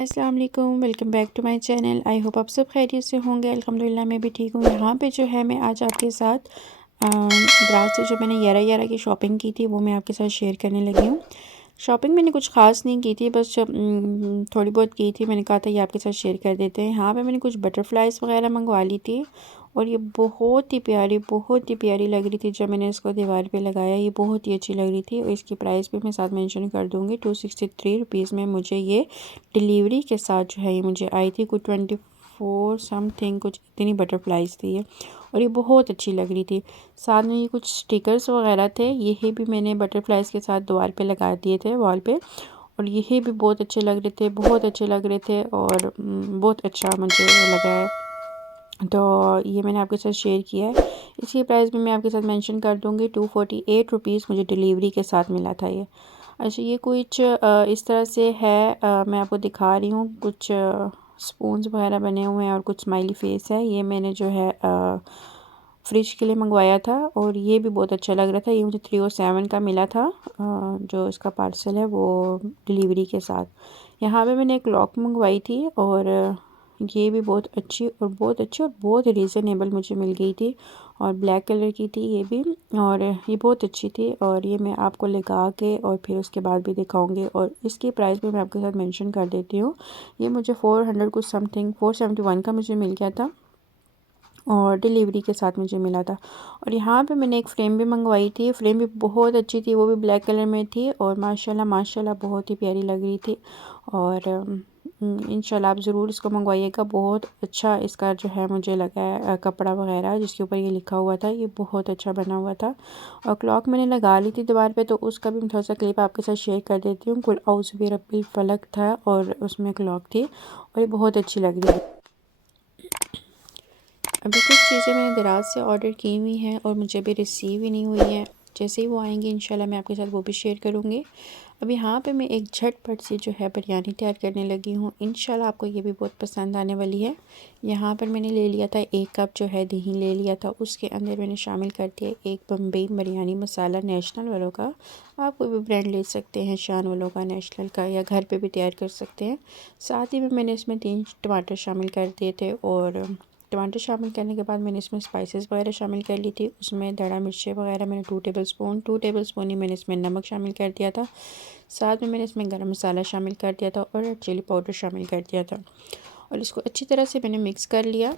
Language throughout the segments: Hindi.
अस्सलाम वालेकुम, welcome back to my channel. I hope आप सब खैरियत से होंगे। अल्हम्दुलिल्लाह मैं भी ठीक हूँ। यहाँ पे जो है मैं आज आपके साथ दराज से जो मैंने यारा यारा की शॉपिंग की थी वो मैं आपके साथ शेयर करने लगी हूँ। शॉपिंग मैंने कुछ ख़ास नहीं की थी, बस जब थोड़ी बहुत की थी, मैंने कहा था ये आपके साथ शेयर कर देते हैं। यहाँ पे मैंने कुछ बटरफ्लाइज़ वगैरह मंगवा ली थी और ये बहुत ही प्यारी लग रही थी। जब मैंने इसको दीवार पे लगाया ये बहुत ही अच्छी लग रही थी और इसकी प्राइस भी मैं साथ मेंशन कर दूँगी। 263 रुपीज़ में मुझे ये डिलीवरी के साथ जो है ये मुझे आई थी। कुछ 24 समथिंग कुछ इतनी बटरफ्लाइज़ थी ये और ये बहुत अच्छी लग रही थी। साथ में ये कुछ स्टिकर्स वगैरह थे, ये भी मैंने बटरफ्लाइज़ के साथ दीवार पे लगा दिए थे वॉल पे और ये भी बहुत अच्छे लग रहे थे, बहुत अच्छे लग रहे थे और बहुत अच्छा मुझे लगा है। तो ये मैंने आपके साथ शेयर किया है। इसकी प्राइस भी मैं आपके साथ मेंशन कर दूँगी। 248 रुपीज़ मुझे डिलीवरी के साथ मिला था ये। अच्छा, ये कुछ इस तरह से है, मैं आपको दिखा रही हूँ। कुछ स्पून्स वगैरह बने हुए हैं और कुछ स्माइली फेस है। ये मैंने जो है फ्रिज के लिए मंगवाया था और ये भी बहुत अच्छा लग रहा था। ये मुझे 307 का मिला था, जो इसका पार्सल है वो डिलीवरी के साथ। यहाँ पे मैंने एक लॉक मंगवाई थी और ये भी बहुत रीज़नेबल मुझे मिल गई थी और ब्लैक कलर की थी ये भी और ये बहुत अच्छी थी और ये मैं आपको लगा के और फिर उसके बाद भी दिखाऊंगी और इसकी प्राइस भी मैं आपके साथ मेंशन कर देती हूँ। ये मुझे 400 कुछ समथिंग 471 का मुझे मिल गया था और डिलीवरी के साथ मुझे मिला था। और यहाँ पे मैंने एक फ़्रेम भी मंगवाई थी, फ्रेम भी बहुत अच्छी थी, वो भी ब्लैक कलर में थी और माशाल्लाह बहुत ही प्यारी लग रही थी और इंशाल्लाह आप ज़रूर इसको मंगवाइएगा। बहुत अच्छा इसका जो है मुझे लगा है कपड़ा वगैरह जिसके ऊपर ये लिखा हुआ था, ये बहुत अच्छा बना हुआ था। और क्लॉक मैंने लगा ली थी दीवार पे, तो उसका भी मैं थोड़ा सा क्लिप आपके साथ शेयर कर देती हूँ। कुल औज़ बि रब्बिल फलक था और उसमें क्लॉक थी और ये बहुत अच्छी लग रही थी। अभी कुछ चीज़ें मैंने दराज से ऑर्डर की हुई हैं और मुझे अभी रिसीव ही नहीं हुई हैं। जैसे ही वो आएंगी इंशाल्लाह मैं आपके साथ वो भी शेयर करूँगी। अब यहाँ पे मैं एक झटपट से जो है बिरयानी तैयार करने लगी हूँ। इंशाल्लाह आपको ये भी बहुत पसंद आने वाली है। यहाँ पर मैंने ले लिया था 1 कप जो है दही ले लिया था, उसके अंदर मैंने शामिल कर दिया 1 बम्बई बिरयानी मसाला नेशनल वालों का। आप कोई भी ब्रांड ले सकते हैं, शान वालों का, नेशनल का, या घर पर भी तैयार कर सकते हैं। साथ ही में मैंने इसमें 3 टमाटर शामिल कर दिए थे और टमाटर शामिल करने के बाद मैंने इसमें स्पाइसेस वगैरह शामिल कर ली थी। उसमें दड़ा मिर्चें वगैरह मैंने 2 टेबलस्पून ही मैंने इसमें नमक शामिल कर दिया था। साथ में मैंने इसमें गरम मसाला शामिल कर दिया था और रेड चिली पाउडर शामिल कर दिया था और इसको अच्छी तरह से मैंने मिक्स कर लिया।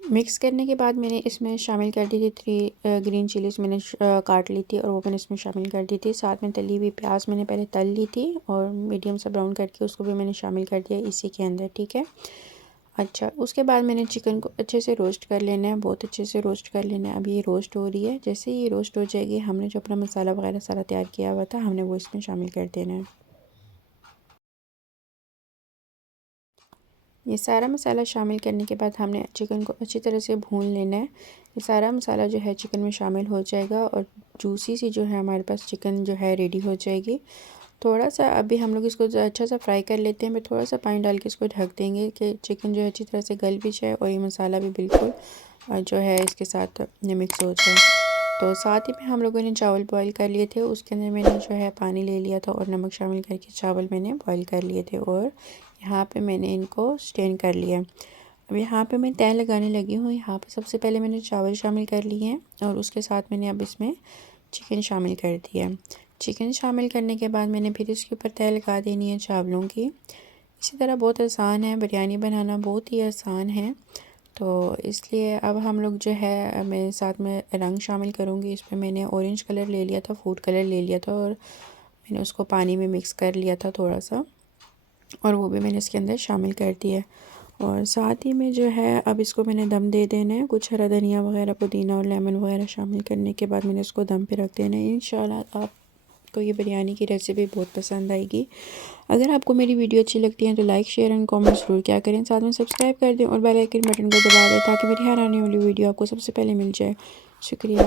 मिक्स करने के बाद मैंने इसमें शामिल कर दी थी 3 ग्रीन चिलीज़ मैंने काट ली थी और वो मैंने इसमें शामिल कर दी थी। साथ में तली हुई प्याज मैंने पहले तल ली थी और मीडियम सा ब्राउन करके उसको भी मैंने शामिल कर दिया इसी के अंदर, ठीक है। अच्छा, उसके बाद मैंने चिकन को अच्छे से रोस्ट कर लेना है, बहुत अच्छे से रोस्ट कर लेना है। अभी ये रोस्ट हो रही है, जैसे ही ये रोस्ट हो जाएगी हमने जो अपना मसाला वगैरह सारा तैयार किया हुआ था हमने वो इसमें शामिल कर देना है। ये सारा मसाला शामिल करने के बाद हमने चिकन को अच्छी तरह से भून लेना है। ये सारा मसाला जो है चिकन में शामिल हो जाएगा और जूसी सी जो है हमारे पास चिकन जो है रेडी हो जाएगी। थोड़ा सा अभी हम लोग इसको अच्छा सा फ्राई कर लेते हैं। फिर थोड़ा सा पानी डाल के इसको ढक देंगे कि चिकन जो है अच्छी तरह से गल भी जाए और ये मसाला भी बिल्कुल जो है इसके साथ मिक्स हो जाए। तो साथ ही में हम लोगों ने चावल बॉईल कर लिए थे, उसके अंदर मैंने जो है पानी ले लिया था और नमक शामिल करके चावल मैंने बॉईल कर लिए थे और यहाँ पे मैंने इनको स्टेन कर लिया। अब यहाँ पे मैं तय लगाने लगी हूँ। यहाँ पे सबसे पहले मैंने चावल शामिल कर लिए हैं और उसके साथ मैंने अब इसमें चिकन शामिल कर दिया। चिकन शामिल करने के बाद मैंने फिर इसके ऊपर तय लगा देनी है चावलों की। इसी तरह बहुत आसान है, बिरयानी बनाना बहुत ही आसान है। तो इसलिए अब हम लोग जो है मैं साथ में रंग शामिल करूँगी। इसमें मैंने ऑरेंज कलर ले लिया था, फूड कलर ले लिया था और मैंने उसको पानी में मिक्स कर लिया था थोड़ा सा और वो भी मैंने इसके अंदर शामिल कर दिया। और साथ ही में जो है अब इसको मैंने दम दे देना है। कुछ हरा धनिया वगैरह, पुदीना और लेमन वगैरह शामिल करने के बाद मैंने इसको दम पे रख देना है। इंशाल्लाह आपको ये बिरयानी की रेसिपी बहुत पसंद आएगी। अगर आपको मेरी वीडियो अच्छी लगती है तो लाइक, शेयर एंड कमेंट ज़रूर क्या करें। साथ में सब्सक्राइब कर दें और बेल आइकन बटन को दबा दें ताकि मेरी हर आने वाली वीडियो आपको सबसे पहले मिल जाए। शुक्रिया।